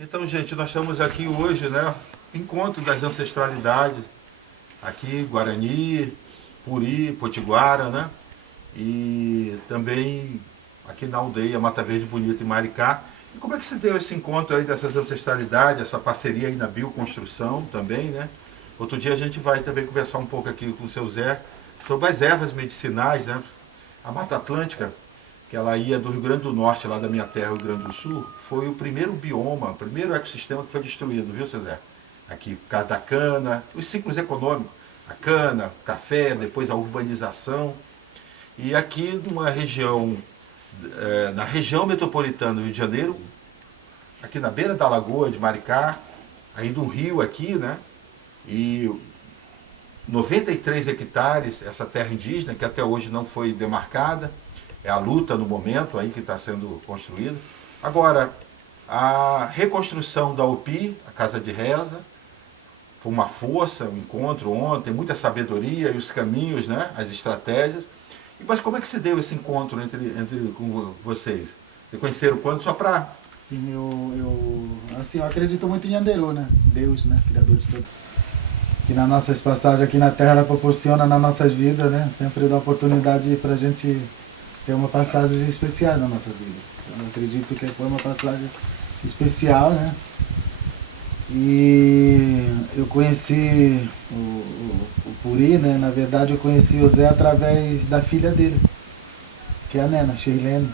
Então, gente, nós estamos aqui hoje, né? Encontro das ancestralidades, aqui, Guarani, Puri, Potiguara, né? E também aqui na aldeia Mata Verde Bonita, em Maricá. E como é que se deu esse encontro aí dessas ancestralidades, essa parceria aí na bioconstrução também, né? Outro dia a gente vai também conversar um pouco aqui com o seu Zé sobre as ervas medicinais, né? A Mata Atlântica, que ela ia do Rio Grande do Norte, lá da minha terra, Rio Grande do Sul, foi o primeiro bioma, o primeiro ecossistema que foi destruído, viu, seu Zé? Aqui, por causa da cana, os ciclos econômicos, a cana, o café, depois a urbanização. E aqui numa região, na região metropolitana do Rio de Janeiro, aqui na beira da lagoa de Maricá, ainda um rio aqui, né? E 93 hectares, essa terra indígena, que até hoje não foi demarcada, é a luta no momento aí que está sendo construída. Agora, a reconstrução da UPI, a Casa de Reza, foi uma força, um encontro ontem, muita sabedoria e os caminhos, né, as estratégias. Mas como é que se deu esse encontro com vocês? Vocês conheceram quando? Só para... Sim, eu acredito muito em Anderô, né? Deus, né? Criador de tudo. Que nas nossas passagens aqui na Terra, ela proporciona nas nossas vidas, né? Sempre dá oportunidade para a gente ter uma passagem especial na nossa vida. Então, eu acredito que foi uma passagem especial, né? E eu conheci o Puri, né? Na verdade, eu conheci o Zé através da filha dele, que é a Nena, Shirlene.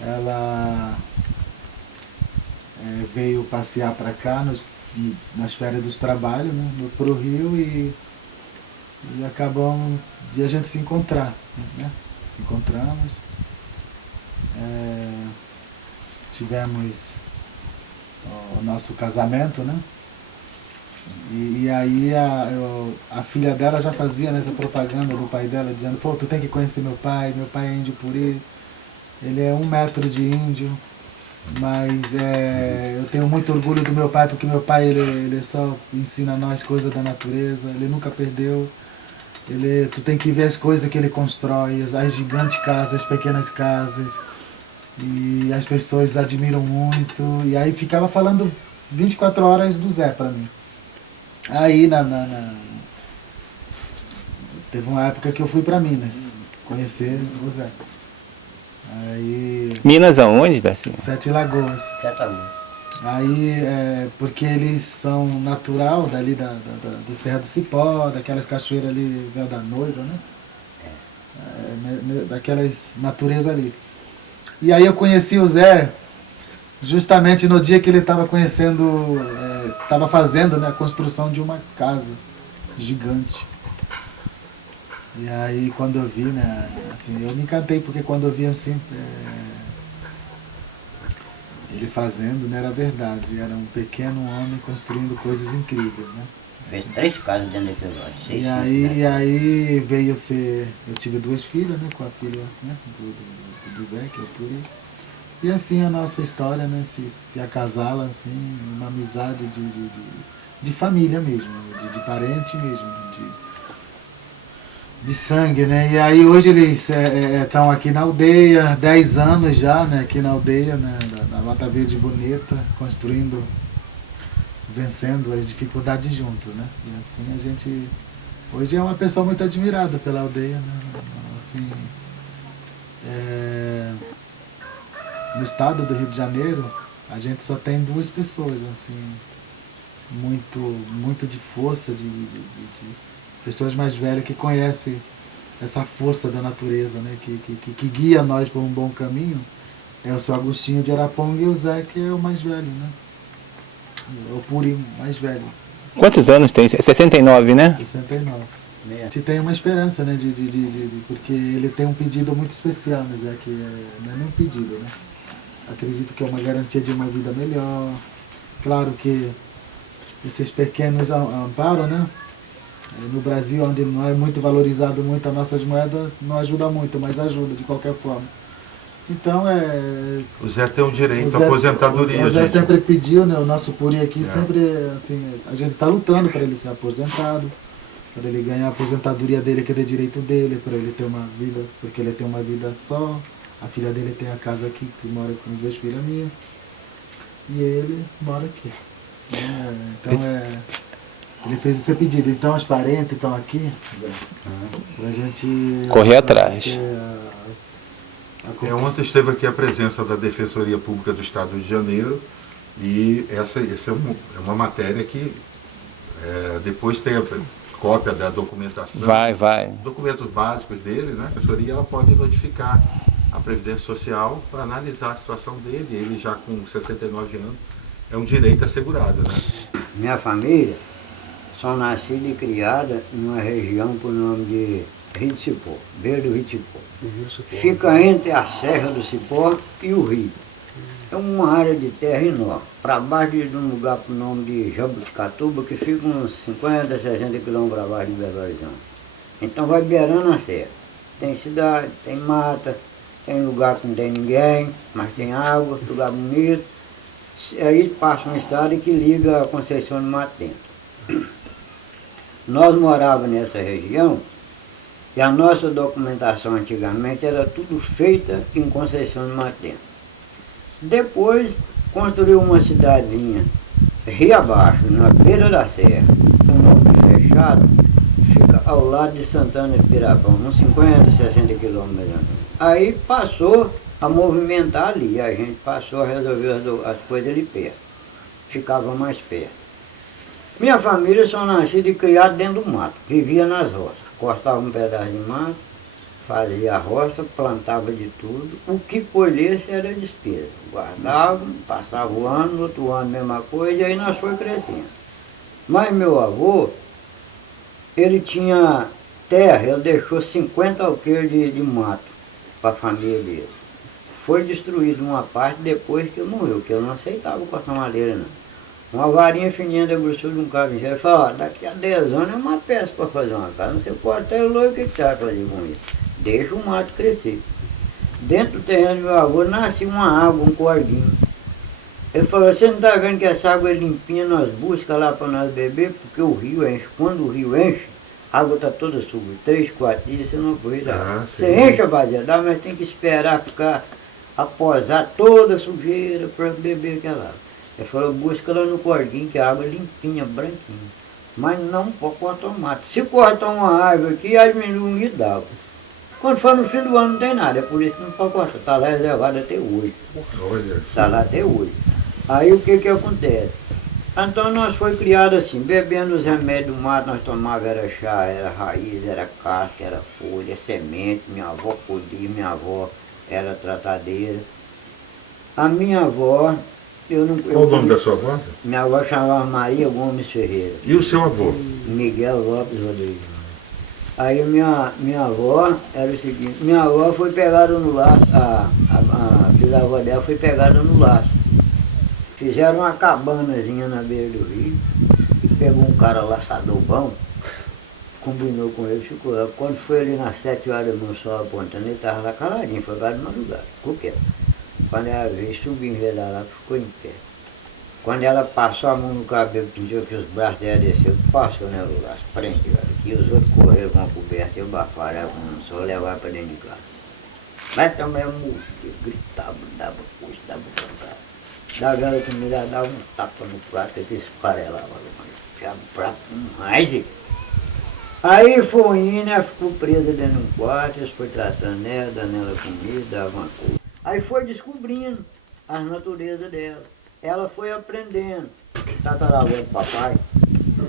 Ela veio passear para cá nas férias dos trabalhos, né? Pro Rio e acabamos de a gente se encontrar, né? Se encontramos, tivemos o nosso casamento, né? E aí a filha dela já fazia essa propaganda do pai dela, dizendo, pô, tu tem que conhecer meu pai é índio Puri, ele é 1 metro de índio, mas eu tenho muito orgulho do meu pai, porque meu pai ele só ensina a nós coisas da natureza, ele nunca perdeu. Tu tem que ver as coisas que ele constrói, as gigantes casas, as pequenas casas, e as pessoas admiram muito, e aí ficava falando 24 horas do Zé para mim. Aí teve uma época que eu fui para Minas conhecer o Zé. Aí, Minas aonde, Darcy? Sete Lagoas. Sete Lagoas. Aí, porque eles são natural dali do Serra do Cipó, daquelas cachoeiras ali, Véu da Noiva, né? Daquelas naturezas ali. E aí eu conheci o Zé justamente no dia que ele estava estava fazendo, né, a construção de uma casa gigante. E aí quando eu vi, né, assim, eu me encantei, porque quando eu vi assim, ele fazendo, não era verdade, era um pequeno homem construindo coisas incríveis, né? Fez 3 casas dentro daquele lote. E aí veio ser, eu tive 2 filhas, né, com a filha, né, do Zé, que é o Puri. E assim a nossa história, né, se acasala, assim, uma amizade de família mesmo, de parente mesmo, de sangue, né? E aí hoje eles estão aqui na aldeia, 10 anos já, né, aqui na aldeia, né, na Mata Verde Bonita, construindo, vencendo as dificuldades juntos, né? E assim a gente hoje é uma pessoa muito admirada pela aldeia, né? Assim, no estado do Rio de Janeiro, a gente só tem 2 pessoas, assim, muito de força, de pessoas mais velhas que conhecem essa força da natureza, né? Que guia nós por um bom caminho. É o seu Agostinho de Araponga e o Zé, que é o mais velho, né? o Puri mais velho, Quantos anos tem? 69, né? 69. É. Se tem uma esperança, né, porque ele tem um pedido muito especial, né, já que não é nem um pedido, né? Acredito que é uma garantia de uma vida melhor. Claro que esses pequenos amparos, né? No Brasil, onde não é muito valorizado muito as nossas moedas, não ajuda muito, mas ajuda de qualquer forma. Então O Zé tem o direito o Zé- à aposentadoria, o Zé gente. sempre pediu, né? O nosso Puri aqui É. sempre, assim, a gente está lutando para ele ser aposentado, para ele ganhar a aposentadoria dele, que é de direito dele, para ele ter uma vida, porque ele tem uma vida só. A filha dele tem a casa aqui, que mora com 2 filhas minhas, e ele mora aqui. Ele fez esse pedido. Então os parentes estão aqui, Zé, pra gente Correr atrás. Ontem esteve aqui a presença da Defensoria Pública do Estado do Rio de Janeiro e essa é uma matéria que depois tem a cópia da documentação, Vai. documentos básicos dele, né? A Defensoria ela pode notificar a Previdência Social para analisar a situação dele. Ele já com 69 anos é um direito assegurado, né? Minha família são nascida e criada numa região por nome de Rio do Cipó, Verde do Rio do Cipó. Fica entre a Serra do Cipó e o rio. É uma área de terra enorme, para baixo de um lugar por nome de Jabuticatuba, que fica uns 50, 60 quilômetros para baixo de Belo Horizonte. Então vai beirando a serra. Tem cidade, tem mata, tem lugar que não tem ninguém, mas tem água, lugar bonito. Aí passa uma estrada que liga a Conceição de Mato Dentro. Nós morávamos nessa região e a nossa documentação antigamente era tudo feita em Conceição de Mato Dentro. Depois construiu uma cidadezinha rio abaixo, na beira da serra, com o nome fechado, fica ao lado de Santana de Pirapão, uns 50, 60 quilômetros mais ou menos. Aí passou a movimentar ali, a gente passou a resolver as coisas ali perto, ficava mais perto. Minha família são nascida e criada dentro do mato, vivia nas roças, cortava um pedaço de mato, fazia a roça, plantava de tudo, o que colhesse era despesa, guardava, passava o ano, no outro ano a mesma coisa, e aí nós foi crescendo. Mas meu avô, ele tinha terra, ele deixou 50 alqueires de mato para a família dele. Foi destruído uma parte depois que ele morreu, que eu não aceitava cortar madeira não. Uma varinha fininha da grossura de um carpinteiro, ele falou, ó, daqui a 10 anos é uma peça para fazer uma casa, não sei cortar é louco, o que você vai fazer com isso? Deixa o mato crescer. Dentro do terreno do meu avô nasce uma água, um corguinho. Ele falou, você não está vendo que essa água é limpinha, nós buscamos lá para nós beber, porque o rio enche. Quando o rio enche, a água está toda suja. 3, 4 dias você não pode dar. Você enche a vasilha, mas tem que esperar ficar, aposar toda a sujeira para beber aquela água. Ele falou, busca lá no corguinho, que a água é limpinha, branquinha. Mas não pode cortar o mato. Se cortar uma árvore aqui, as meninas me davam. Quando for no fim do ano não tem nada, é por isso que não pode cortar. Está lá reservado até hoje. Está lá até hoje. Aí o que acontece? Então nós foi criado assim, bebendo os remédios do mato, nós tomávamos, era chá, era raiz, era casca, era folha, semente, minha avó colhia, minha avó era tratadeira. A minha avó, Qual o nome da sua avó? minha avó chamava Maria Gomes Ferreira. E o seu avô? Miguel Lopes Rodrigues. Aí minha avó era o seguinte, minha avó foi pegada no laço, a bisavó dela foi pegada no laço. Fizeram uma cabanazinha na beira do rio, e pegou um cara laçador bom, combinou com ele, ficou lá. Quando foi ali nas 7 horas da manhã, sol apontando, ele estava lá caladinho, foi lá de madrugada, ficou quieto. Quando ela veio, subiu em vez da lá, ficou em pé. Quando ela passou a mão no cabelo, pediu que os braços dela desceram, passou nela o laço, prendeu ela aqui, os outros correram com a coberta, eu bafaram com o sol, levaram para dentro de casa. Mas também eu gritava, dava coisa, dava cantar. Dava ela comida, dava um tapa no prato, que esfarelava, enfiava o prato mais. Aí foi indo, ela ficou presa dentro de um quarto, eles foram tratando ela, dando ela comida, dava uma coisa. Aí foi descobrindo as naturezas dela. Ela foi aprendendo. Tataravó do papai.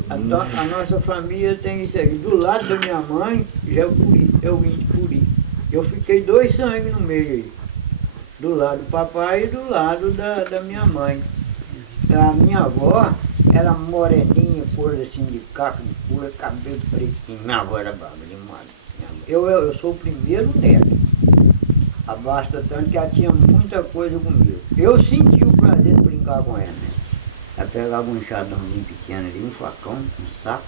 Então, a nossa família tem isso aqui. Do lado da minha mãe, já é o Puri, é o índio Puri. Eu fiquei 2 sangues no meio aí. Do lado do papai e do lado da minha mãe. A minha avó era moreninha, cor assim de caco de pula, cabelo pretinho. Minha avó era brava demais. Eu sou o primeiro neto. Abasta tanto que ela tinha muita coisa comigo. Eu senti o prazer de brincar com ela, né? Ela pegava um enxadãozinho pequeno ali, um facão, um saco,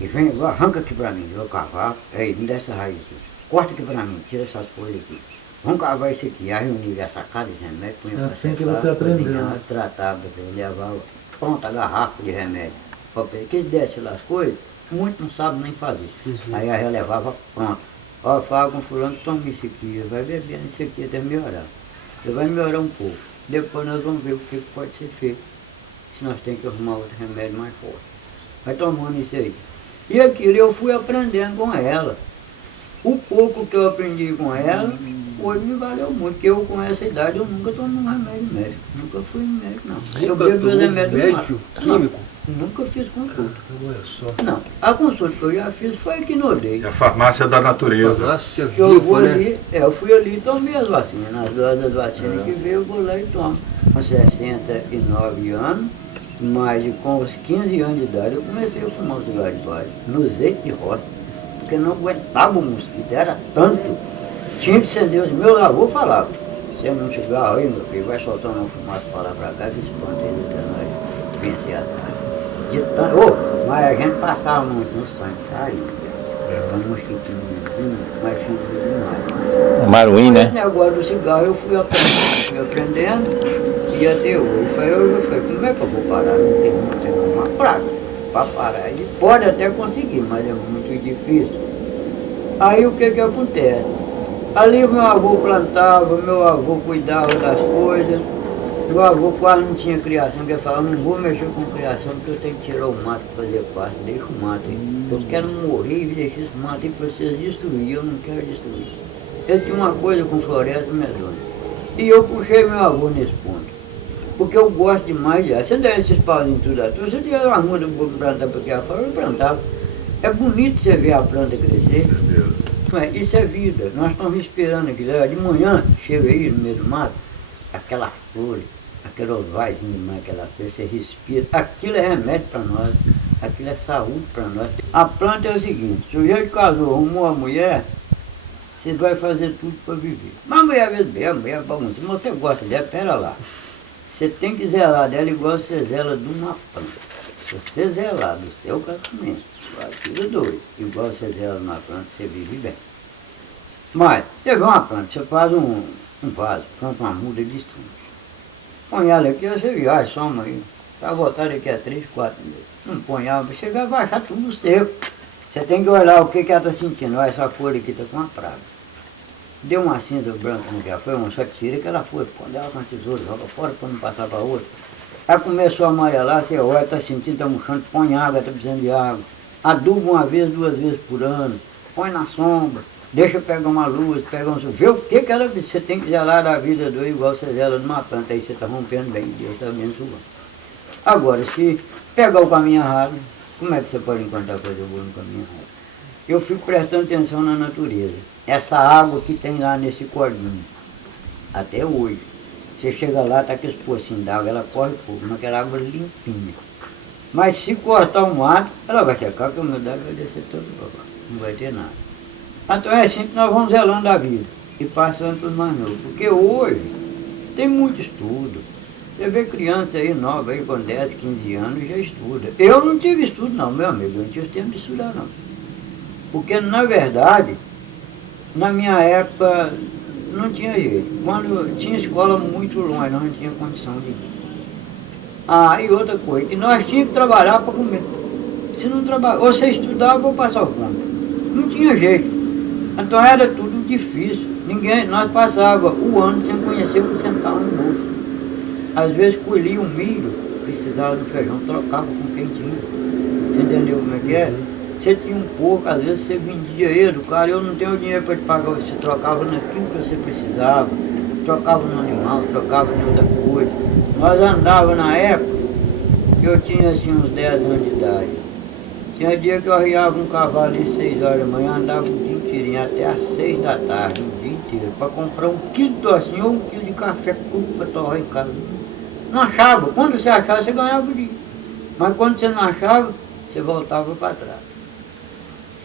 e vem, arranca aqui pra mim, eu cavava, aí me dá essa raiz aqui, corta aqui pra mim, tira essas folhas aqui. Vamos cavar isso aqui. Aí eu unir essa casa de remédio, punha pra Assim que secar, você aprendeu. cozinhava, tratava, eu levava pronta a garrafa de remédio. Porque eles descem lá as coisas, muitos não sabem nem fazer. Aí eu levava pronto. Ó, fala com fulano, toma isso aqui, vai bebendo isso aqui até melhorar. Você vai melhorar um pouco. Depois nós vamos ver o que pode ser feito. Se nós temos que arrumar outro remédio mais forte. Vai tomando isso aí. E aquilo eu fui aprendendo com ela. O pouco que eu aprendi com ela, hoje me valeu muito, porque eu com essa idade eu nunca tomei um remédio médico. Nunca fui médico, não. Eu bebo meus remédios médico químico? Nunca fiz consulta. Olha só. Não, a consulta que eu já fiz foi aqui no Odeio. É a farmácia da natureza. Farmácia Eu viva, né? ali, eu fui ali e tomei as vacinas. Nas duas das vacinas que veio, eu vou lá e tomo. Com 69 anos, mas com os 15 anos de idade, eu comecei a fumar um cigarro de base, no azeite de roça, porque não aguentava o mosquito, era tanto. Tinha que acender os meus avô falava, você não cigarro aí, meu filho, vai soltando uma fumaça para lá para cá, que espantei até nós vencer atrás. De tanto, mas a gente passava a mãozinha no sangue, sabe? Um mosquitinho, mas filho demais. Maruim, Esse né? negócio do cigarro eu fui aprendendo e até hoje. Eu falei, como é que eu vou parar? Não tem uma praga para parar. Ele pode até conseguir, mas é muito difícil. Aí o que que acontece? Ali meu avô plantava, meu avô cuidava das coisas. Meu avô quase não tinha criação, porque ele falava, não vou mexer com criação porque eu tenho que tirar o mato para fazer parte, deixa o mato aí. Eu quero morrer e deixar esse mato aí para vocês destruir, eu não quero destruir. Eu tinha uma coisa com floresta medonha. E eu puxei meu avô nesse ponto. Porque eu gosto demais de ar. Se der esses pauzinhos tudo à toa, se eu tiver uma muda para plantar para aqui fora, eu plantava. É bonito você ver a planta crescer. Isso é vida. Nós estamos respirando aqui. De manhã, chega aí no meio do mato, aquelas flores, aquele ovaizinho demais, aquela flor, você respira. Aquilo é remédio para nós. Aquilo é saúde para nós. A planta é o seguinte, se o sujeito casou, arrumou a mulher, você vai fazer tudo para viver. Mas a mulher, às vezes, bem, a mulher é bagunça. Se você gosta dela, pera lá. Você tem que zelar dela igual você zela de uma planta. Se você zelar do seu casamento, sua vida dois, igual você zela de uma planta, você vive bem. Mas, você vê uma planta, você faz um vaso, planta uma muda de distante. Põe ela aqui, você viaja, soma aí. Vai voltar daqui a 3, 4 meses. Não põe ela, você vai baixar tudo seco. Você tem que olhar o que ela está sentindo. Olha, essa folha aqui está com uma praga. Deu uma cinza branca no que ela foi, só que tira aquela folha, põe ela com a tesoura, joga fora para não passar para outra. Aí começou a amarelar, você olha, está sentindo, está murchando, põe água, está precisando de água. Aduba uma vez, 2 vezes por ano, põe na sombra, deixa pegar uma luz, pega um sol, vê o que ela precisa. Você tem que zelar a vida do igual você zela numa planta, aí você está rompendo bem, Deus está abençoando. Agora, se pegar o caminho errado, como é que você pode encontrar coisa boa no caminho errado? Eu fico prestando atenção na natureza. Essa água que tem lá nesse cordinho, até hoje, você chega lá, está aquele pocinho d'água, ela corre pouco, mas aquela água limpinha. Mas se cortar o mato, ela vai secar, porque a umidade vai descer todo para lá, não vai ter nada. Então é assim que nós vamos zelando a vida e passando para os mais novos. Porque hoje tem muito estudo. Você vê criança aí nova, aí com 10, 15 anos, já estuda. Eu não tive estudo não, meu amigo, eu não tive tempo de estudar não. Porque, na verdade, na minha época, não tinha jeito. Quando tinha escola muito longe, nós não tínhamos condição de ir. Ah, e outra coisa, que nós tínhamos que trabalhar para comer. Se não trabalhar, ou você estudava ou passava fome. Não tinha jeito. Então era tudo difícil. Nós passávamos o ano sem conhecer um centavo no bolso. Às vezes colhia um milho, precisava do feijão, trocava com quem tinha. Você entendeu como é que é? Você tinha um pouco, às vezes você vendia ele, cara, eu não tenho dinheiro para te pagar, você trocava naquilo que você precisava, trocava no animal, trocava em outra coisa. Nós andávamos na época, eu tinha assim uns 10 anos de idade. Tinha dia que eu arriava um cavalo às 6 horas da manhã, andava o dia inteirinho, até às 6 da tarde, o dia inteiro, para comprar 1 quilo de docinho ou 1 quilo de café puro para torrar em casa. Não achava. Quando você achava, você ganhava o dia. Mas quando você não achava, você voltava para trás.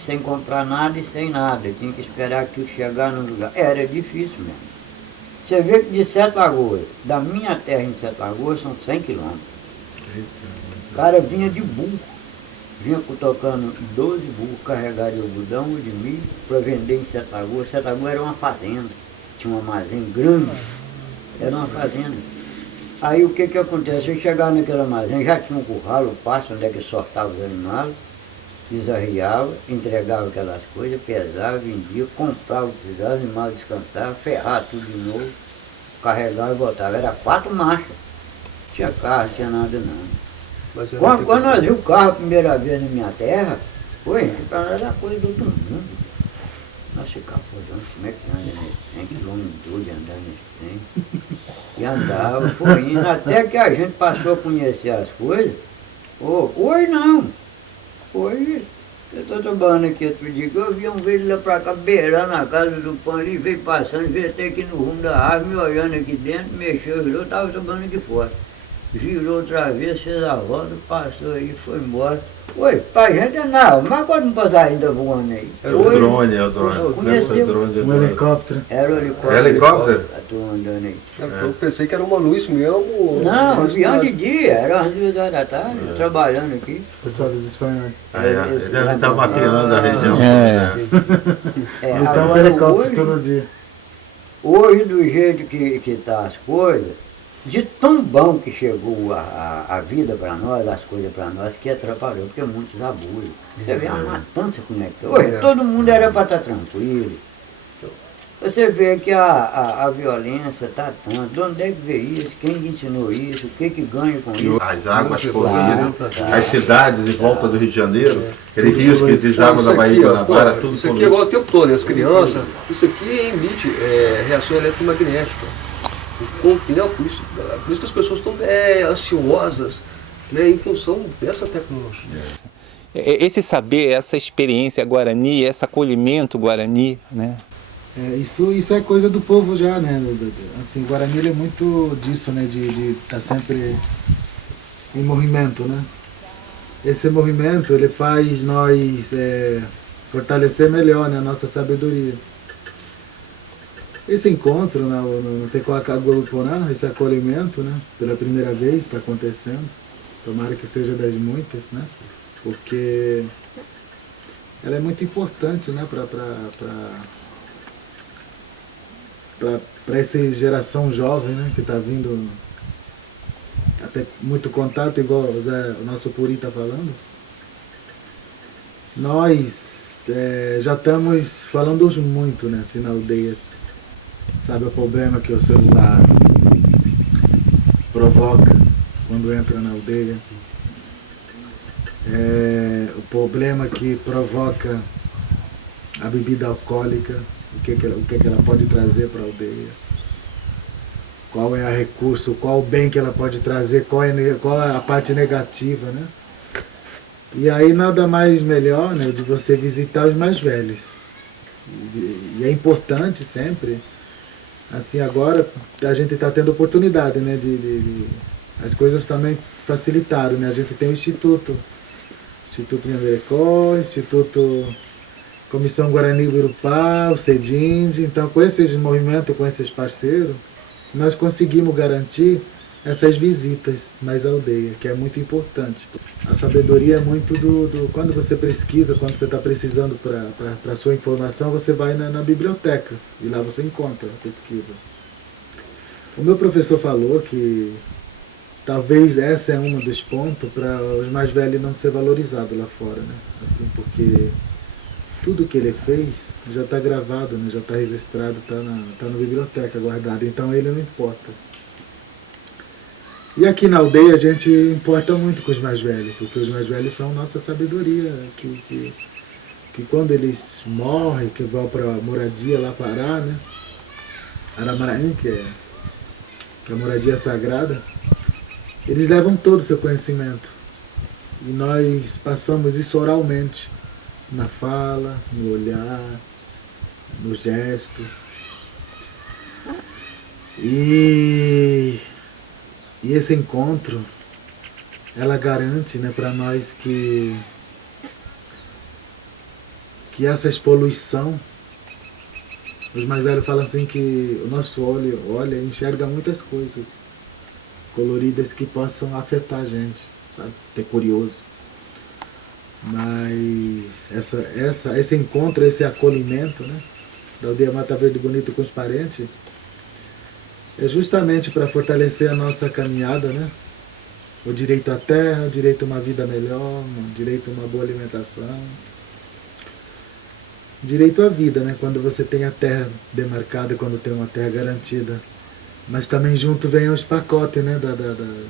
Sem comprar nada e sem nada. Tinha que esperar aquilo chegar no lugar. Era difícil mesmo. Você vê que de Sete Lagoas, da minha terra em Sete Lagoas, são 100 quilômetros. O cara vinha de burro. Vinha tocando 12 burros carregados de algodão ou de milho para vender em Sete Lagoas. Sete Lagoas era uma fazenda. Tinha um armazém grande. Era uma fazenda. Aí o que que acontece? Eu chegava naquele armazém, já tinha um curral, o pasto, onde é que sortava os animais, desarriava, entregava aquelas coisas, pesava, vendia, comprava o que precisava, os animais descansavam, ferrava tudo de novo, carregava e voltava. Era 4 marchas. Não tinha carro, não tinha nada não. Quando nós vimos o carro a primeira vez na minha terra, foi, para nós era coisa do outro mundo. Nós ficávamos, como é que anda nesse trem, quilômetro de andar nesse trem. E andava, foi indo, até que a gente passou a conhecer as coisas. Hoje não. Hoje, eu estou trabalhando aqui outro dia, que eu vi um velho lá para cá, beirando a casa do pão ali, veio passando, veio até aqui no rumo da árvore, me olhando aqui dentro, mexeu, virou, estava trabalhando aqui fora. Girou outra vez, fez a volta, passou aí, foi embora. Oi, pra gente é nada, mas pode não passar ainda voando aí. É o drone, é o drone. Conheceu Um helicóptero. era o helicóptero. É helicóptero? Estou andando aí. Eu pensei que era uma luz mesmo. Não, avião de dia, era às 2 horas da tarde, trabalhando aqui. Pessoal dos espanhóis. Ele deve estar mapeando a região. É. Eles estavam agora, helicóptero todo dia. hoje, do jeito que tá as coisas, de tão bom que chegou a vida para nós, as coisas para nós, que atrapalhou, porque muitos abusam. Você vê a matança como é que tá. Hoje, todo mundo era para estar tranquilo. Você vê que a violência está tanto. De onde é que veio isso? Quem ensinou isso? O que ganha com isso? As águas poluíram, as cidades em volta do Rio de Janeiro, aqueles rios que desaguam da Baía de Guanabara, tudo isso aqui é poluído. igual o tempo todo, né? As crianças, isso aqui emite reação eletromagnética. Com o tempo, por isso que as pessoas estão ansiosas, né, em função dessa tecnologia. Esse saber, essa experiência guarani, esse acolhimento guarani, né? Isso é coisa do povo já, né? Assim, o Guarani ele é muito disso, né? De estar sempre em movimento, né? Esse movimento ele faz nós fortalecer melhor, né, a nossa sabedoria. Esse encontro no Tecoacaguaporã, esse acolhimento, né? Pela primeira vez está acontecendo. Tomara que seja das muitas, né? Porque ela é muito importante, né? Para essa geração jovem, né, que está vindo até muito contato, igual o nosso Puri está falando. Nós já estamos falando muito, né, assim, na aldeia. Sabe o problema que o celular provoca quando entra na aldeia? O problema que provoca a bebida alcoólica. O que ela pode trazer para a aldeia, qual é o recurso, qual o bem que ela pode trazer, qual é a parte negativa, né? E aí nada mais melhor, né, de você visitar os mais velhos. E é importante sempre, assim, agora a gente está tendo oportunidade, né, as coisas também facilitaram, né? A gente tem o Instituto de Andericó, Instituto Comissão Guarani Birupá, o CEDIND. Então, com esses movimentos, com esses parceiros, nós conseguimos garantir essas visitas mais à aldeia, que é muito importante. A sabedoria é muito quando você pesquisa, quando você está precisando para a sua informação, você vai na biblioteca e lá você encontra a pesquisa. O meu professor falou que talvez esse é um dos pontos para os mais velhos não ser valorizados lá fora, né? Assim, porque tudo que ele fez já está gravado, né? Já está registrado, está na biblioteca guardado, então ele não importa. E aqui na aldeia a gente importa muito com os mais velhos, porque os mais velhos são nossa sabedoria, que quando eles morrem, que vão para a moradia lá parar, né? Aramaraim, que é a moradia sagrada, eles levam todo o seu conhecimento. E nós passamos isso oralmente. Na fala, no olhar, no gesto. E E esse encontro, ela garante, né, para nós que essa poluição, os mais velhos falam assim que o nosso olho olha e enxerga muitas coisas coloridas que possam afetar a gente, sabe? É curioso. Mas esse encontro, esse acolhimento, né, da aldeia Mata Verde Bonito com os parentes, é justamente para fortalecer a nossa caminhada, né? O direito à terra, o direito a uma vida melhor, o direito a uma boa alimentação. Direito à vida, né? Quando você tem a terra demarcada, quando tem uma terra garantida. Mas também junto vem os pacotes, né?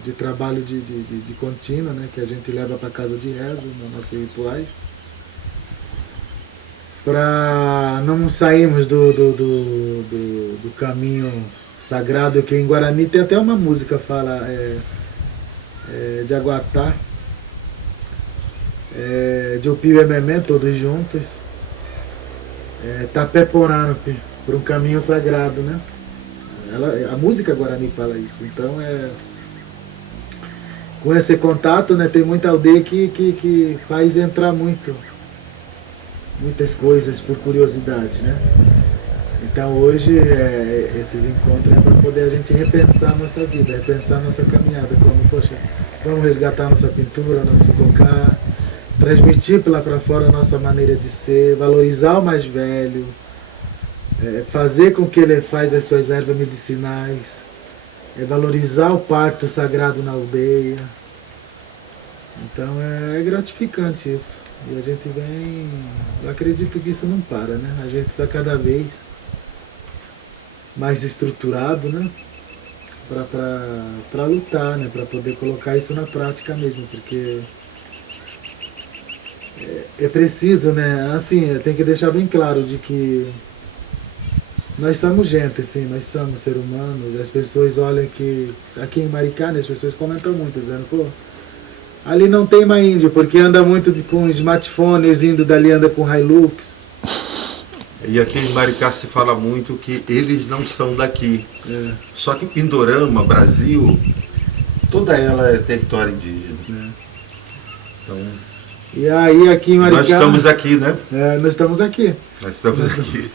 De trabalho de contínuo, né? Que a gente leva para casa de rezo, nos nossos rituais. Para não sairmos do caminho sagrado, que em Guarani tem até uma música que fala de Aguatá, de Upio e Memé, todos juntos. Tapé Poranope, por um caminho sagrado, né? A música Guarani fala isso. Então, com esse contato, né, tem muita aldeia que faz entrar muitas coisas por curiosidade, né? Então, hoje, esses encontros é para poder a gente repensar a nossa vida, repensar a nossa caminhada, como, poxa, vamos resgatar nossa pintura, nosso cocá, transmitir lá para fora a nossa maneira de ser, valorizar o mais velho, fazer com que ele faça as suas ervas medicinais, valorizar o parto sagrado na aldeia. Então é gratificante isso. E a gente vem... Eu acredito que isso não para, né? A gente está cada vez mais estruturado, né? Para lutar, né? Para poder colocar isso na prática mesmo, porque... É preciso, né? Assim, tem que deixar bem claro de que nós somos gente, assim, nós somos ser humanos. As pessoas olham que aqui em Maricá, né, as pessoas comentam muito, dizendo, pô, ali não tem mais índio, porque anda muito com smartphones, indo dali anda com Hilux. E aqui em Maricá se fala muito que eles não são daqui. Só que Pindorama, Brasil, toda ela é território indígena. Então... E aí aqui em Maricá... Nós estamos aqui, né? Nós estamos aqui. Nós estamos aqui.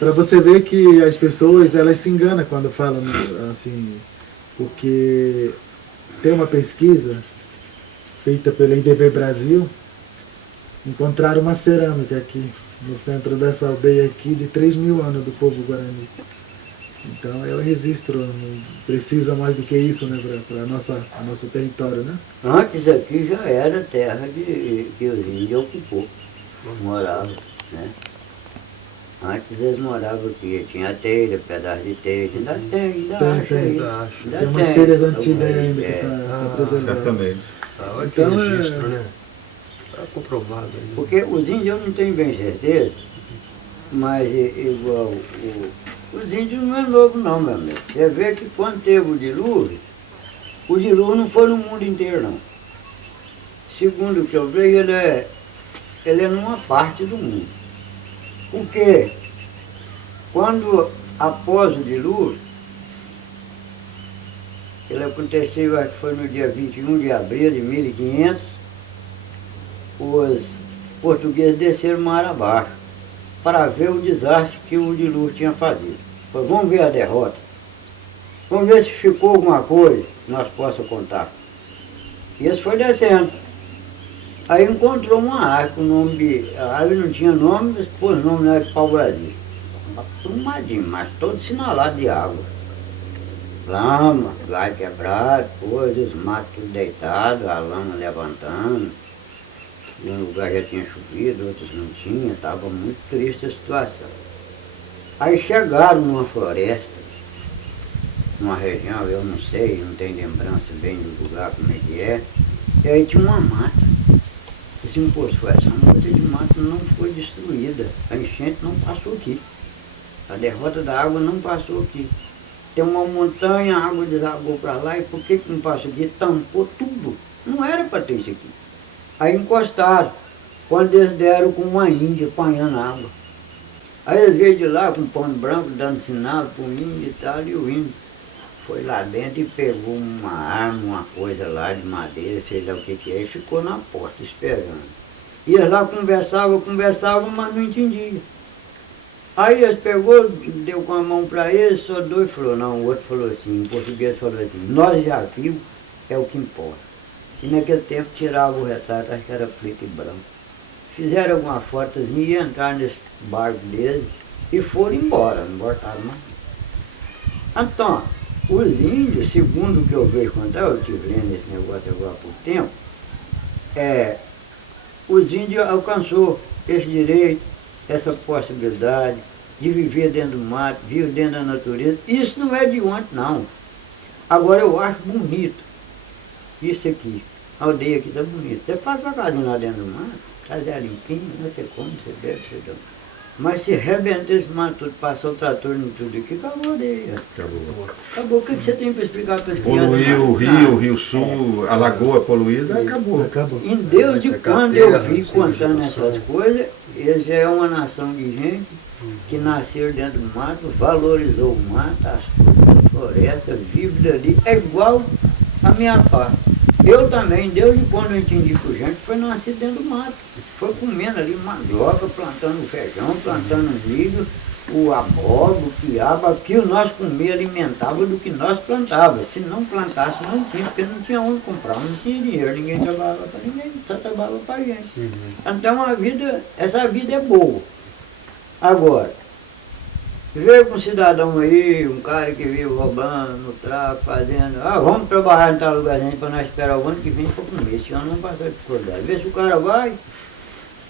Para você ver que as pessoas, elas se enganam quando falam assim, porque tem uma pesquisa feita pela IDB Brasil, encontraram uma cerâmica aqui, no centro dessa aldeia aqui, de 3.000 anos do povo Guarani. Então é um registro, não precisa mais do que isso, né, para nosso território, né? Antes aqui já era terra que os índios ocupou, moravam, né? Antes eles moravam aqui, tinha telha, pedaço de telha, ainda tem, ainda acha aí. Tem umas telhas antigas ainda que está preservada. Exatamente. Olha que Então, registro, né? Está comprovado aí. Porque os índios eu não tenho bem certeza, mas igual os índios não é novo não, meu amigo. Você vê que quando teve o dilúvio não foi no mundo inteiro não. Segundo o que eu vejo, ele é numa parte do mundo. Porque quando, após o dilúvio, ele aconteceu, acho que foi no dia 21 de abril de 1500, os portugueses desceram mar abaixo para ver o desastre que o dilúvio tinha fazido. Falei, vamos ver a derrota. Vamos ver se ficou alguma coisa que nós possamos contar. E eles foram descendo. Aí encontrou uma árvore, o nome de... A árvore não tinha nome, mas pôs o nome de pau-brasil. Arrumadinho, mas todo sinalado de água. Lama, galho quebrado, coisas, matos tudo deitado, a lama levantando. E um lugar já tinha chovido, outros não tinha, estava muito triste a situação. Aí chegaram numa floresta, numa região, eu não sei, não tenho lembrança bem do lugar como é que é, e aí tinha uma mata. Assim, pô, essa mata de mata não foi destruída, a enchente não passou aqui. A derrota da água não passou aqui. Tem uma montanha, a água desabou para lá, e por que não passou aqui? Tampou tudo. Não era para ter isso aqui. Aí encostaram, quando eles deram com uma índia apanhando água. Aí eles veio de lá com pano branco, dando sinal para o índio e tal, e o índio foi lá dentro e pegou uma arma, uma coisa lá de madeira, sei lá o que é, e ficou na porta esperando. E eles lá conversavam, mas não entendiam. Aí eles pegou, deu com a mão para eles, só dois falou, não, o outro falou assim, em português falou assim, nós já vimos, é o que importa. E naquele tempo tirava o retrato, acho que era preto e branco. Fizeram alguma fotozinha e entraram nesse barco deles e foram embora, não voltaram mais. Então, os índios, segundo o que eu vejo contar, eu estive lendo esse negócio agora há pouco tempo, os índios alcançou esse direito, essa possibilidade de viver dentro do mato, viver dentro da natureza. Isso não é de ontem, não. Agora eu acho bonito isso aqui. A aldeia aqui está bonita. Você faz uma casinha lá dentro do mato, traz ela limpinha, você come, você bebe, você dá. Mas se arrebentar esse mato tudo, passar o trator em tudo aqui, acabou a aldeia. Acabou. O que você tem para explicar para as crianças? Poluir o rio, o Rio Sul, a lagoa poluída, acabou. Em Deus de quando eu vi contando essas coisas, eles já é uma nação de gente que nasceu dentro do mato, valorizou o mato, as florestas, vive dali, é igual a minha parte. Eu também, Deus de quando eu entendi por gente, foi nascido dentro do mato. Foi comendo ali mandioca, plantando feijão, plantando milho, o abobo, o quiabo, aquilo nós comia, alimentava do que nós plantávamos. Se não plantasse, não tinha, porque não tinha onde comprar, não tinha dinheiro, ninguém trabalhava para ninguém, só trabalhava para a gente. Então essa vida é boa. Agora, veio com um cidadão aí, um cara que veio roubando, no tráfico, fazendo, vamos trabalhar em tal lugarzinho para nós esperar o ano que vem para comer, esse ano não passar dificuldade. Vê se o cara vai.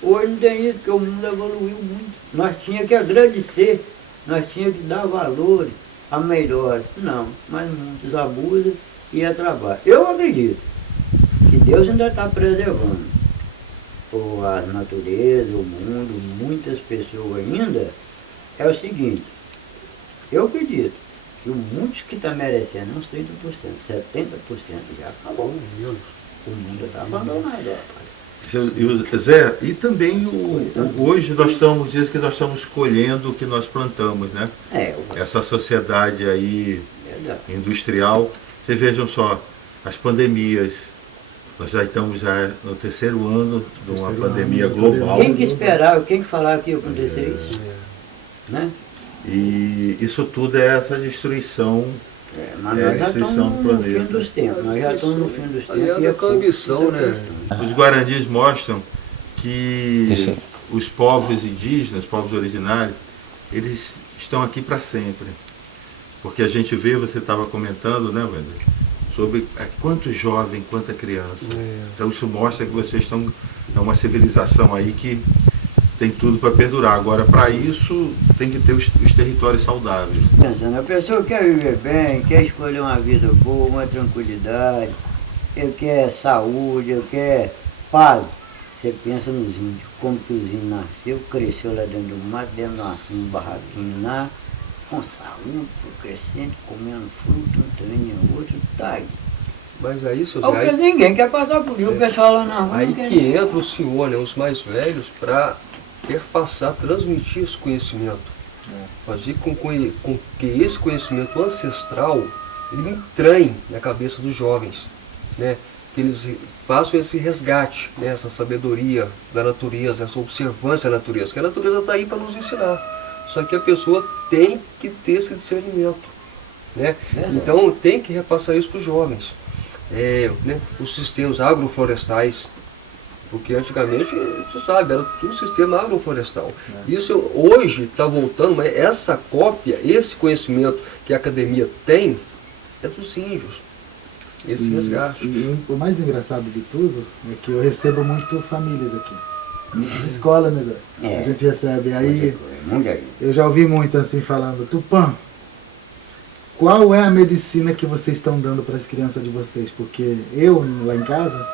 Hoje não tem isso, porque o mundo evoluiu muito. Nós tínhamos que agradecer, nós tínhamos que dar valor a melhores. Não, mas muitos abusam e é trabalho. Eu acredito que Deus ainda está preservando a natureza, o mundo, muitas pessoas ainda. É o seguinte, eu acredito que o mundo que está merecendo uns 30%, 70% já acabou. O mundo está abandonado, rapaz. Zé, e também hoje diz que nós estamos colhendo o que nós plantamos, né? Essa sociedade aí industrial, vocês vejam só, as pandemias, nós já estamos no terceiro ano de uma pandemia global. Quem que esperava, quem que falava que ia acontecer isso? Né? E isso tudo é essa destruição. Mas nós já estamos no fim dos tempos. Nós já estamos no fim dos tempos. E é com a ambição, né? Os guaranis mostram que os povos indígenas, povos originários, eles estão aqui para sempre. Porque a gente vê, você estava comentando, né, Wender, sobre quanto jovem, quanta criança. Então isso mostra que vocês estão, é uma civilização aí que tem tudo para perdurar. Agora, para isso, tem que ter os territórios saudáveis. Pensando, a pessoa quer viver bem, quer escolher uma vida boa, uma tranquilidade, ele quer saúde, ele quer paz. Você pensa nos índios, como que os índios nasceu, cresceu lá dentro do mato, dentro de um barraquinho lá, com saúde, foi crescendo, comendo fruto, um trem, outro, tá aí. Mas aí, seu Zé, ninguém quer passar por isso, o pessoal lá na rua. Aí que entra o senhor, né, os mais velhos, para passar, transmitir esse conhecimento. Fazer com que esse conhecimento ancestral ele entranhe na cabeça dos jovens, né? Que eles façam esse resgate, né? Essa sabedoria da natureza, essa observância da natureza, porque a natureza está aí para nos ensinar. Só que a pessoa tem que ter esse discernimento, né? Então tem que repassar isso para os jovens. Né? Os sistemas agroflorestais, porque antigamente, você sabe, era tudo sistema agroflorestal. Isso hoje está voltando, mas essa cópia, esse conhecimento que a academia tem, é dos índios. Esse resgate. E o mais engraçado de tudo é que eu recebo muito famílias aqui. Muitas escolas, né, Zé? A gente recebe. Aí eu já ouvi muito assim falando, Tupã, qual é a medicina que vocês estão dando para as crianças de vocês? Porque eu, lá em casa,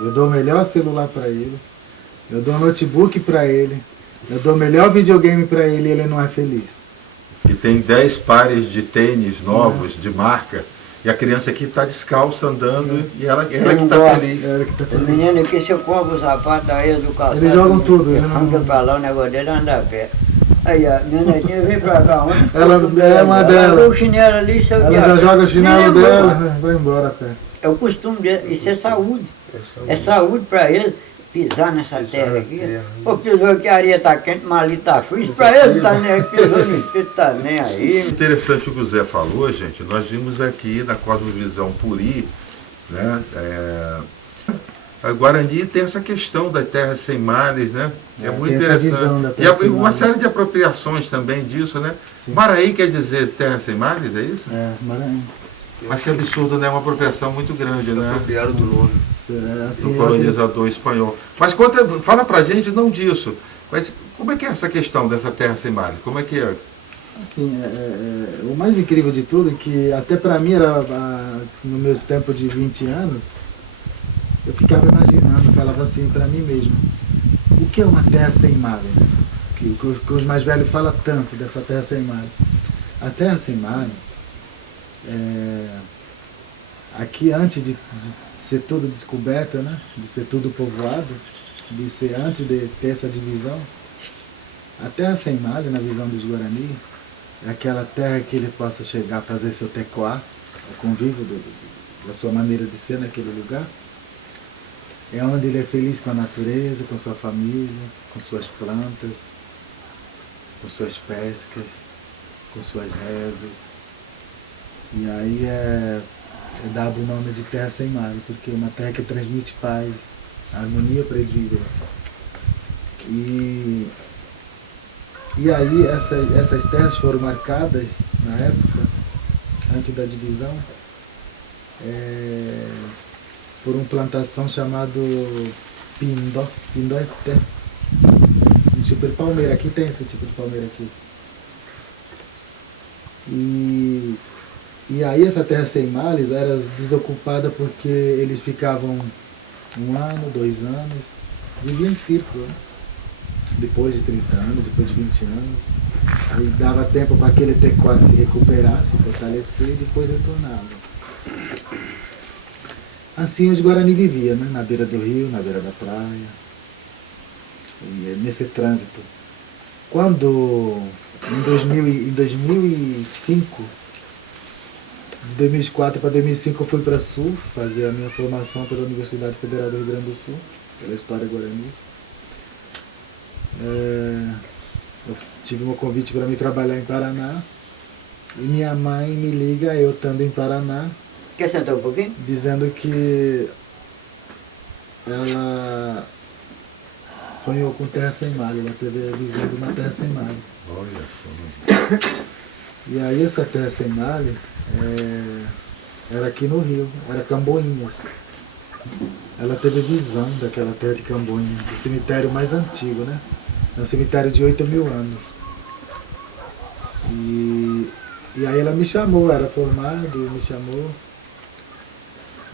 eu dou o melhor celular para ele, eu dou notebook para ele, eu dou o melhor videogame para ele e ele não é feliz. E tem 10 pares de tênis novos, de marca, e a criança aqui está descalça andando e ela que está feliz. O menino aqui, se eu compro o sapato aí do calçado, eles jogam tudo. Arranca para lá o negócio dele anda a pé. Aí, a minha netinha veio pra cá ontem. Ela é uma dela. Ela o chinelo ali, seu Ela diabo. já joga o chinelo Nem dela, lembrou. vai embora a pé. É o costume dele, isso é saúde. Essa É saúde pra ele pisar nessa terra na aqui. terra. Pô, pisou que a areia tá quente, mas ali tá frio. Isso pra ele não tá nem aí, pisou no espírito, tá nem aí. Interessante o que o Zé falou, gente. Nós vimos aqui na Cosmovisão Puri, né? A Guarani tem essa questão das terras sem mares, né? É muito tem essa interessante. visão da E terra sem uma mares. série de apropriações também disso, né? Sim. Maraí quer dizer terra sem mares, é isso? É, Maranhão. Mas que absurdo, né? Uma apropriação muito grande, né? Apropriaram do nome. Assim, Do colonizador espanhol. Mas fala pra gente não disso. Mas como é que é essa questão dessa terra sem mares? Como é que é? Assim, o mais incrível de tudo é que até pra mim era, nos meus tempos de 20 anos, eu ficava imaginando, falava assim pra mim mesmo, o que é uma terra sem mar? Né? Que os mais velhos falam tanto dessa terra sem mar. A terra sem mar, aqui antes de ser tudo descoberta, né? De ser tudo povoado, de ser antes de ter essa divisão, a terra sem mar, na visão dos Guarani, é aquela terra que ele possa chegar a fazer seu tecoá, o convívio da sua maneira de ser naquele lugar. É onde ele é feliz com a natureza, com sua família, com suas plantas, com suas pescas, com suas rezas. E aí é dado o nome de terra sem mar, porque é uma terra que transmite paz, harmonia para eles viverem. E aí essas terras foram marcadas na época, antes da divisão, por uma plantação chamada Pindó. Pindó é terra. Um tipo de palmeira, aqui tem esse tipo de palmeira aqui. E aí essa terra sem males era desocupada porque eles ficavam 1 ano, 2 anos, viviam em círculo, né? Depois de 30 anos, depois de 20 anos. Aí dava tempo para aquele tecoá se recuperar, se fortalecer e depois retornava. Assim os Guarani viviam, né? Na beira do rio, na beira da praia, e nesse trânsito. Quando em 2005, de 2004 para 2005 eu fui para Sul fazer a minha formação pela Universidade Federal do Rio Grande do Sul, pela História Guarani. Eu tive um convite para me trabalhar em Paraná e minha mãe me liga, eu estando em Paraná, Quer sentar um pouquinho? dizendo que ela sonhou com terra sem mar, ela teve a visão de uma terra sem mar. Olha, E aí essa terra sem mar era aqui no Rio, era Camboinhas. Ela teve visão daquela terra de Camboinhas, do cemitério mais antigo, né? É um cemitério de 8.000 anos. E aí ela me chamou, era formada, me chamou.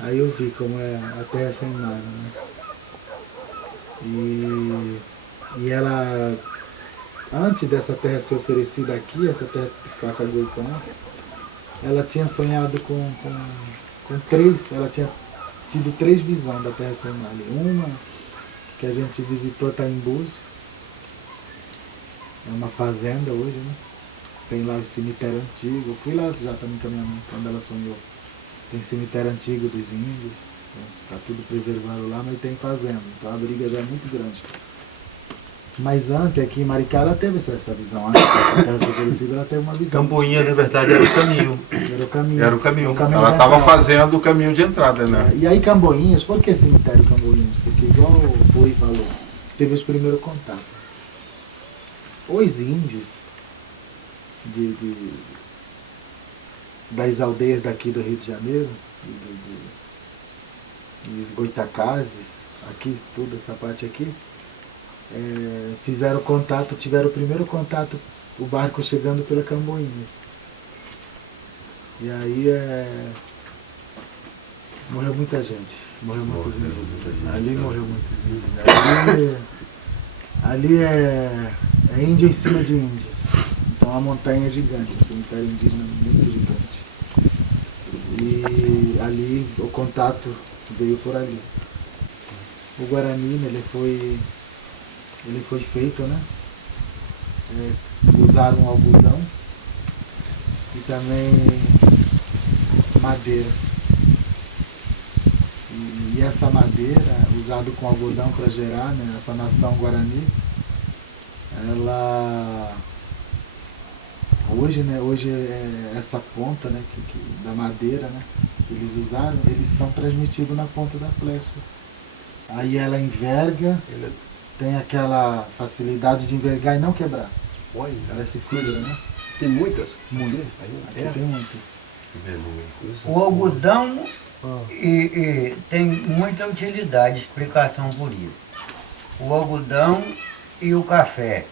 Aí eu vi como é a terra sem mar, né? E ela, antes dessa terra ser oferecida aqui, essa terra de Cacaguetã, ela tinha sonhado com 3, ela tinha tido 3 visões da terra sem mar. Uma que a gente visitou, está em Búzios, é uma fazenda hoje, né? Tem lá o cemitério antigo, eu fui lá já também com a minha mãe, quando ela sonhou. Tem cemitério antigo dos índios, está tudo preservado lá, mas tem fazenda, então a briga já é muito grande. Mas antes, aqui em Maricá, ela teve essa visão, antes dessa terra ser oferecida, ela teve uma visão. Camboinha, na verdade, era o caminho. Era o caminho. Era o caminho. caminho Ela de estava entrada. fazendo o caminho de entrada, né? E aí Camboinhas, por que cemitério Camboinhas? Porque igual o Puri falou, teve os primeiros contatos. Os índios das aldeias daqui do Rio de Janeiro, dos Goitacazes, aqui, toda essa parte aqui, fizeram contato, tiveram o primeiro contato, o barco chegando pela Camboinhas. E aí morreu muita gente, morreu muitos índios. Ali morreu muitos índios. Ali é índio em cima de índios. Então a montanha é gigante, o cemitério indígena é muito gigante. E ali o contato veio por ali. O Guarani, ele foi feito, né? usaram algodão e também madeira. E essa madeira, usada com algodão para gerar, né, essa nação Guarani, ela hoje, né, essa ponta, né, da madeira, né, que eles usaram, eles são transmitidos na ponta da flecha. Aí ela enverga, tem aquela facilidade de envergar e não quebrar. Olha, Parece fibra, né? tem muitas? Muitas. Aqui tem muitas. O algodão tem muita utilidade, explicação por isso. O algodão e o café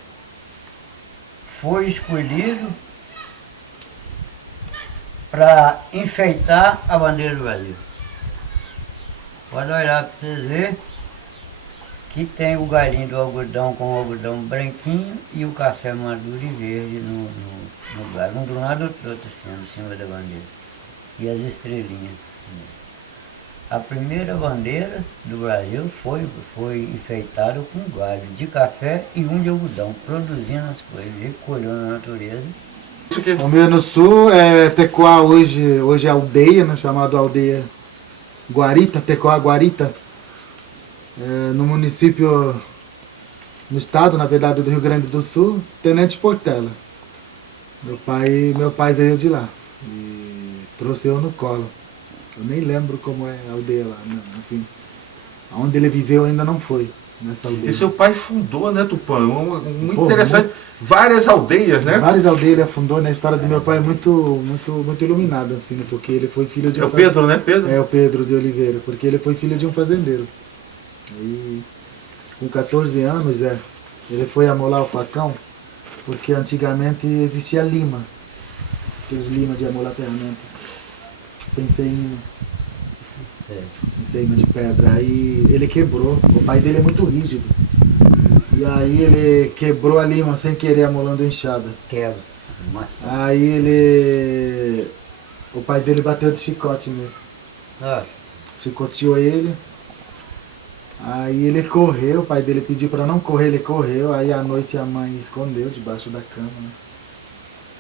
foi escolhido para enfeitar a bandeira do Brasil. Pode olhar para vocês verem que tem o galinho do algodão com o algodão branquinho e o café maduro e verde no galho, um do lado do outro, assim, em cima da bandeira. E as estrelinhas. A primeira bandeira do Brasil foi enfeitada com galho de café e um de algodão, produzindo as coisas, ele colheu na natureza. O meu no sul é Tecoá, hoje é aldeia, né, chamada aldeia Guarita, Tecoá Guarita, no município, no estado, na verdade, do Rio Grande do Sul, Tenente Portela. Meu pai veio de lá e trouxe eu no colo. Eu nem lembro como é a aldeia lá, né? Assim, onde ele viveu ainda não foi, nessa aldeia. E seu pai fundou, né, Tupã? Muito interessante. Várias aldeias, né? Várias aldeias ele afundou, né? A história do meu pai é muito iluminada, assim, né? Porque ele foi filho de É o Pedro, né? Pedro? É o Pedro de Oliveira, porque ele foi filho de um fazendeiro. Aí, com 14 anos, ele foi amolar o facão, porque antigamente existia lima. Aqueles lima de amolar ferramenta. Sem imã. Sem imã de pedra. Aí ele quebrou. O pai dele é muito rígido. E aí ele quebrou a lima sem querer amolando enxada. Quebra. Aí o pai dele bateu de chicote nele. Nossa. Chicoteou ele. Aí ele correu, o pai dele pediu para não correr, ele correu. Aí à noite a mãe escondeu debaixo da cama, né?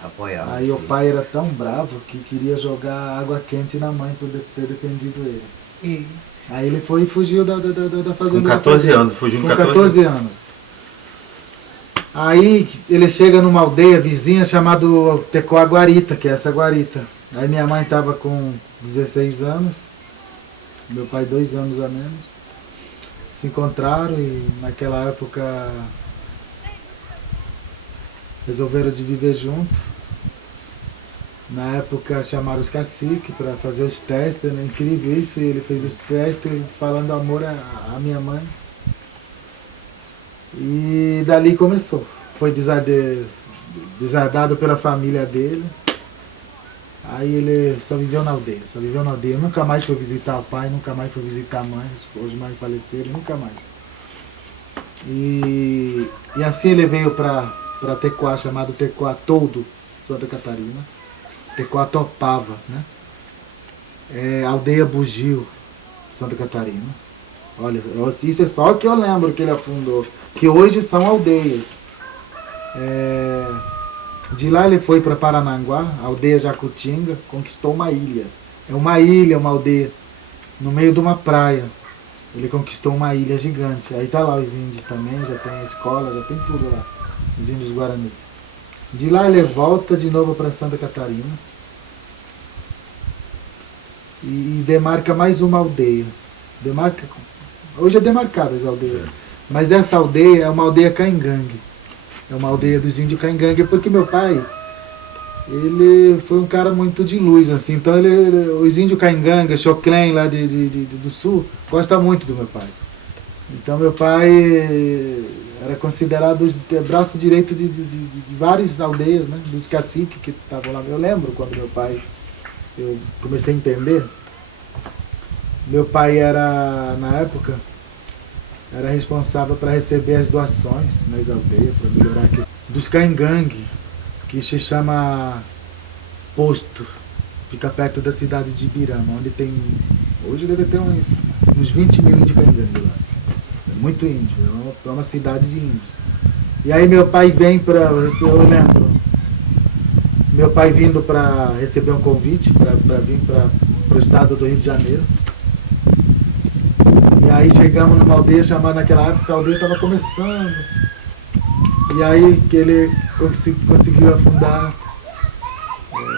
Apoiava. Aí o pai era tão bravo que queria jogar água quente na mãe por ter defendido ele. E Aí ele foi e fugiu da fazenda. Com 14 anos, fugiu com com 14 anos. Aí ele chega numa aldeia vizinha chamada Tecoá Guarita, que é essa Guarita. Aí minha mãe estava com 16 anos, meu pai 2 anos a menos. Se encontraram e naquela época resolveram de viver junto. Na época chamaram os caciques para fazer os testes, né? Incrível isso, e ele fez os testes falando amor à minha mãe. E dali começou. Foi desardado pela família dele. Aí ele só viveu na aldeia, Nunca mais foi visitar o pai, nunca mais foi visitar a mãe. Os mães faleceram, nunca mais. E assim ele veio para Tecoá, chamado Tecoá Todo, Santa Catarina. Tecoá Topava, né? Aldeia Bugio, Santa Catarina. Olha, isso é só o que eu lembro que ele afundou, que hoje são aldeias. De lá ele foi para Parananguá, aldeia Jacutinga, conquistou uma ilha. É uma ilha, uma aldeia, no meio de uma praia. Ele conquistou uma ilha gigante. Aí tá lá os índios também, já tem a escola, já tem tudo lá, os índios Guarani. De lá ele volta de novo para Santa Catarina e demarca mais uma aldeia. Hoje é demarcada as aldeias, mas essa aldeia é uma aldeia caingangue. É uma aldeia dos índios caingangue, porque meu pai, ele foi um cara muito de luz, assim. Então os índios caingangue, Choclen lá do sul, gostam muito do meu pai. Então meu pai era considerado o braço direito de várias aldeias, né? Dos caciques que estavam lá. Eu lembro quando eu comecei a entender. Meu pai era, na época, era responsável para receber as doações nas aldeias, para melhorar a questão dos caingangue, que se chama Posto. Fica perto da cidade de Ibirama, onde tem, hoje deve ter uns 20 mil índios caingangue lá. É muito índio, é uma cidade de índios. E aí meu pai vem para, eu lembro, meu pai vindo para receber um convite para vir para o estado do Rio de Janeiro. E aí chegamos numa aldeia chamada, naquela época a aldeia estava começando. E aí que ele conseguiu afundar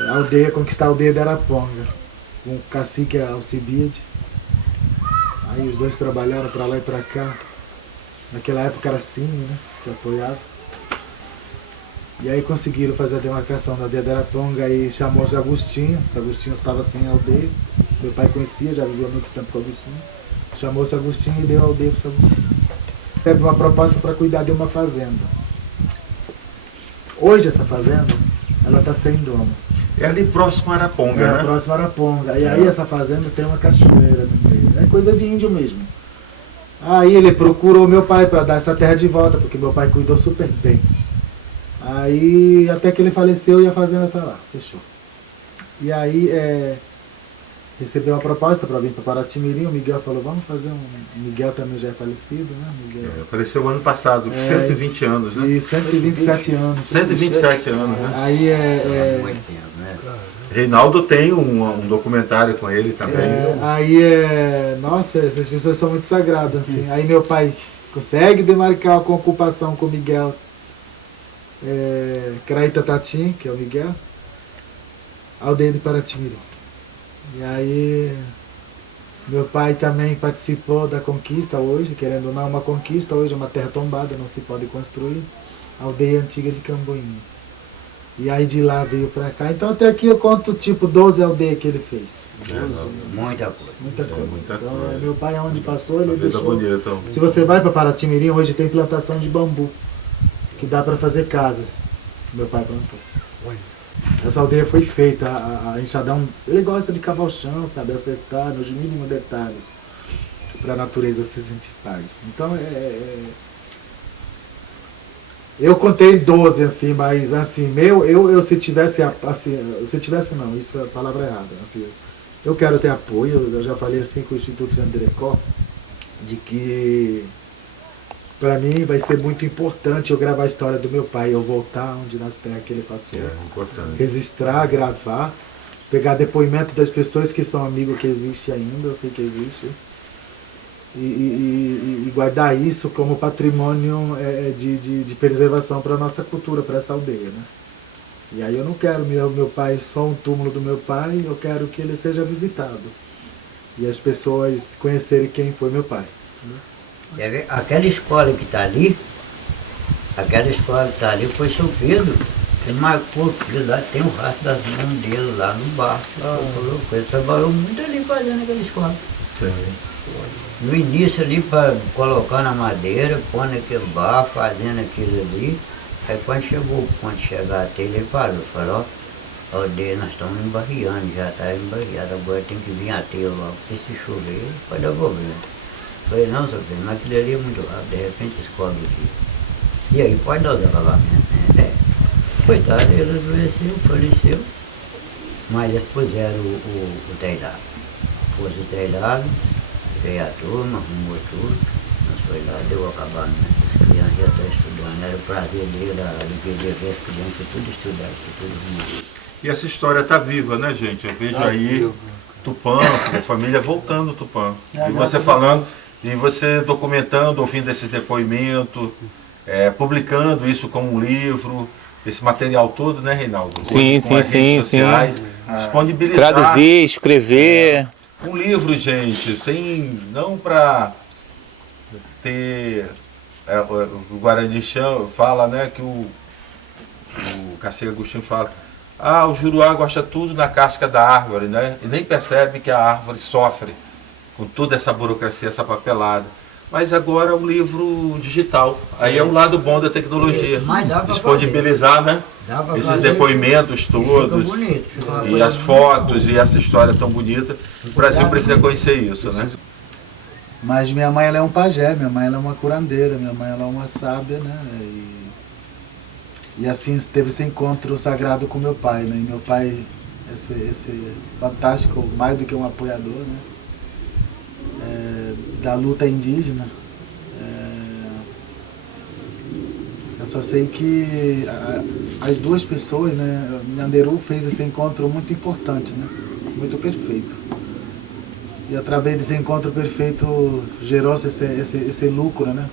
a aldeia, conquistar a aldeia de Araponga, com o cacique Alcibiade. Aí os dois trabalharam para lá e para cá. Naquela época era Cine, né, que apoiava. E aí conseguiram fazer a demarcação da aldeia de Araponga e chamou-se Agostinho. Esse Agostinho estava sem aldeia. Meu pai conhecia, já vivia muito tempo com o Agostinho. Chamou-se Agostinho e deu a aldeia para o Agostinho. Teve uma proposta para cuidar de uma fazenda. Hoje essa fazenda, ela está sem dono. É ali próximo a Araponga, né? Próximo a Araponga. E aí essa fazenda tem uma cachoeira no meio. É coisa de índio mesmo. Aí ele procurou meu pai para dar essa terra de volta, porque meu pai cuidou super bem. Aí até que ele faleceu e a fazenda está lá, fechou. E aí recebeu uma proposta para vir para Paraty-Mirim. O Miguel falou, vamos fazer um... O Miguel também já é falecido, né? Miguel. Faleceu ano passado, com 120 anos, né? E 127 anos. 127 anos, né? Aí Muito tempo, né? Reinaldo tem um documentário com ele também. Nossa, essas pessoas são muito sagradas, assim. Aí meu pai consegue demarcar com ocupação com o Miguel Craitatatim, que é o Miguel, aldeia de Paraty-Mirim. E aí meu pai também participou da conquista hoje, querendo ou não, uma conquista hoje é uma terra tombada, não se pode construir, aldeia antiga de Camboinha. E aí de lá veio pra cá. Então até aqui eu conto tipo 12 aldeias que ele fez. Muita coisa. Muita coisa. muita Então coisa. meu pai onde passou, ele Vida deixou. bonita. Se você vai para Paraty-Mirim, hoje tem plantação de bambu, que dá para fazer casas. Meu pai plantou. Essa aldeia foi feita, a enxadão, ele gosta de cavar o chão, sabe, acertar nos mínimos detalhes, para a natureza se sentir paz. Então eu contei 12 assim, mas assim, eu se tivesse, assim, se tivesse não, isso é a palavra errada, assim, eu quero ter apoio, eu já falei assim com o Instituto Janderecó, de que para mim vai ser muito importante eu gravar a história do meu pai, eu voltar onde nós temos que ele passou, Importante. registrar, gravar, pegar depoimento das pessoas que são amigos que existem ainda, eu sei que existe, e guardar isso como patrimônio de preservação para a nossa cultura, para essa aldeia, né? E aí eu não quero meu pai, só um túmulo do meu pai, eu quero que ele seja visitado. E as pessoas conhecerem quem foi meu pai. Quer ver? Aquela escola que está ali foi São Pedro, que marcou, lá tem o rastro das mãos dele lá no bar. Ele trabalhou muito ali fazendo aquela escola. Sim. No início ali, para colocar na madeira, pondo aquele bar, fazendo aquilo ali. Aí quando chegou o ponto de chegar até ele parou, falou, ó, aldeia, nós estamos embarreando, já está embarreado, agora tem que vir a telha logo, porque se chover, pode dar problema. Falei, não, seu filho, mas aquilo ali é muito rápido, de repente escorre aqui. E aí, pode dar os acabamentos, né? Coitado, ele adoeceu, faleceu, mas eles puseram o telhado. Pôs o telhado, veio a turma, arrumou tudo, nós foi lá, deu o acabamento, as crianças já estão estudando, era o prazer dele, ele queria ver as crianças tudo estudar, tudo arrumado. E essa história está viva, né, gente? Eu vejo aí Tupã, a família voltando Tupã. E você falando, e você documentando, ouvindo esses depoimentos, publicando isso como um livro, esse material todo, né, Reinaldo? Sim, com as redes sociais, disponibilizar. Traduzir, escrever. Um livro, gente, não para ter... o Guarani fala, né, que o Cacique Agostinho fala, o juruá gosta tudo na casca da árvore, né, e nem percebe que a árvore sofre com toda essa burocracia, essa papelada. Mas agora o livro digital, aí é o lado bom da tecnologia, disponibilizar, né, esses depoimentos todos, e as fotos, e essa história tão bonita. O Brasil precisa conhecer isso, né? Mas minha mãe ela é um pajé, minha mãe ela é uma curandeira, minha mãe ela é uma sábia, né? E assim teve esse encontro sagrado com meu pai, né? E meu pai, esse fantástico, mais do que um apoiador, né? Da luta indígena. Eu só sei que as duas pessoas, né, Nhanderu fez esse encontro muito importante, né, muito perfeito. E através desse encontro perfeito gerou-se esse lucro, né,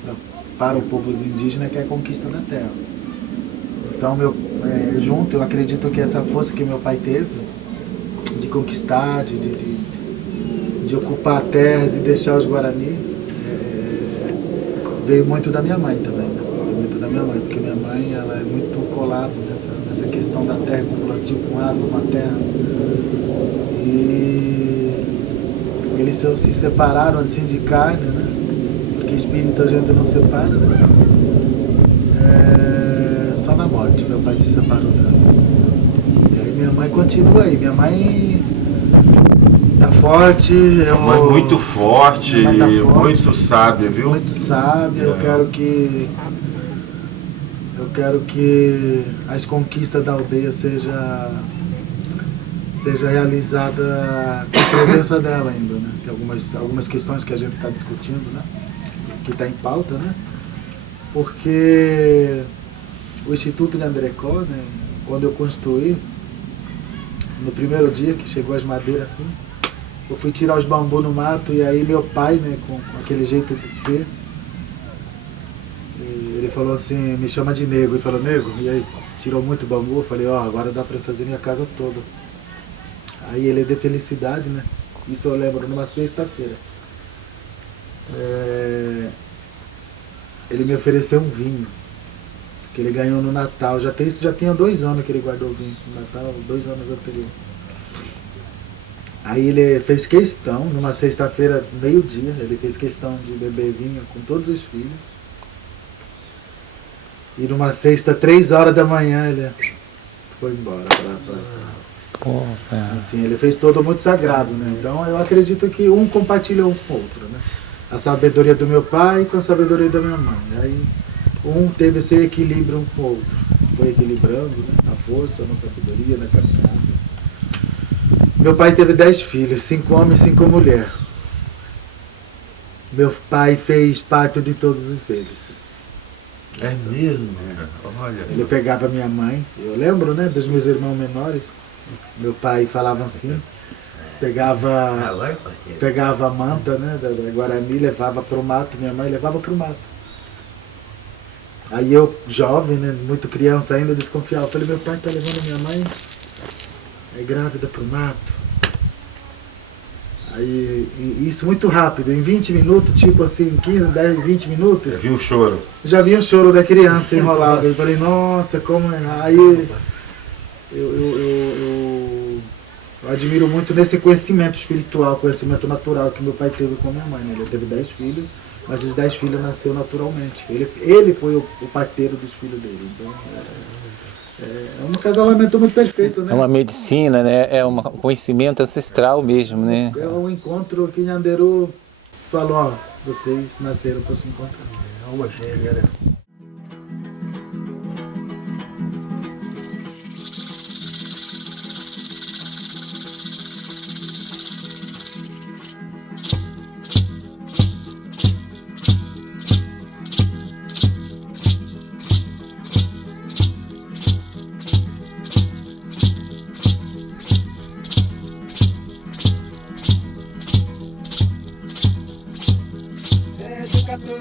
para o povo indígena, que é a conquista da terra. Então, junto, eu acredito que essa força que meu pai teve de conquistar, de ocupar terras e deixar os Guarani, veio muito da minha mãe também, né? Veio muito da minha mãe, porque minha mãe ela é muito colada nessa questão da terra, com plantio, com água, com a terra. E eles se separaram assim de carne, né? Porque espírito a gente não separa, né? Só na morte, meu pai se separou dela. E aí minha mãe continua aí, minha mãe tá forte. Mãe muito forte, minha mãe tá forte, muito sábia, viu? muito sábia. Eu quero que as conquistas da aldeia seja realizada com a presença dela ainda, né? Tem algumas questões que a gente está discutindo, né? Que está em pauta, né? Porque o Instituto de Andrecó, né? Quando eu construí, no primeiro dia que chegou as madeiras assim, eu fui tirar os bambus no mato e aí meu pai, né, com aquele jeito de ser, ele falou assim, me chama de nego, ele falou, nego, e aí tirou muito bambu, eu falei, agora dá para fazer minha casa toda. Aí ele é de felicidade, né, isso eu lembro numa sexta-feira. Ele me ofereceu um vinho, que ele ganhou no Natal, isso já tinha 2 anos que ele guardou o vinho no Natal, 2 anos anterior. Aí ele fez questão, numa sexta-feira, meio-dia, ele fez questão de beber vinho com todos os filhos. E numa sexta, 3 horas da manhã, ele foi embora. Assim, ele fez todo muito sagrado, né? Então eu acredito que um compartilha um com o outro, né? A sabedoria do meu pai com a sabedoria da minha mãe. Aí um teve esse equilíbrio um com o outro. Foi equilibrando, né? A força, a sabedoria, na caminhada. Meu pai teve 10 filhos, 5 homens e 5 mulheres. Meu pai fez parte de todos eles. É mesmo? Olha. Ele pegava minha mãe, eu lembro, né, dos meus irmãos menores. Meu pai falava assim, pegava a manta, né, da Guarani, levava para o mato, minha mãe levava para o mato. Aí eu, jovem, né, muito criança ainda, desconfiava. Eu falei, meu pai está levando minha mãe, é grávida para o mato. Aí, isso muito rápido, em 20 minutos, tipo assim, 15, 10, 20 minutos. Já viu o choro? Já vi o choro da criança enrolado. Eu falei, nossa, como é. Aí eu admiro muito nesse conhecimento espiritual, conhecimento natural que meu pai teve com a minha mãe, né? Ele teve 10 filhos, mas os 10 filhos nasceu naturalmente. Ele foi o parteiro dos filhos dele. Então, é um casamento muito perfeito, né? É uma medicina, né? É um conhecimento ancestral mesmo, né? É um encontro que Nhanderu falou, vocês nasceram para se encontrar. É uma gêmea, né? Dedicatu,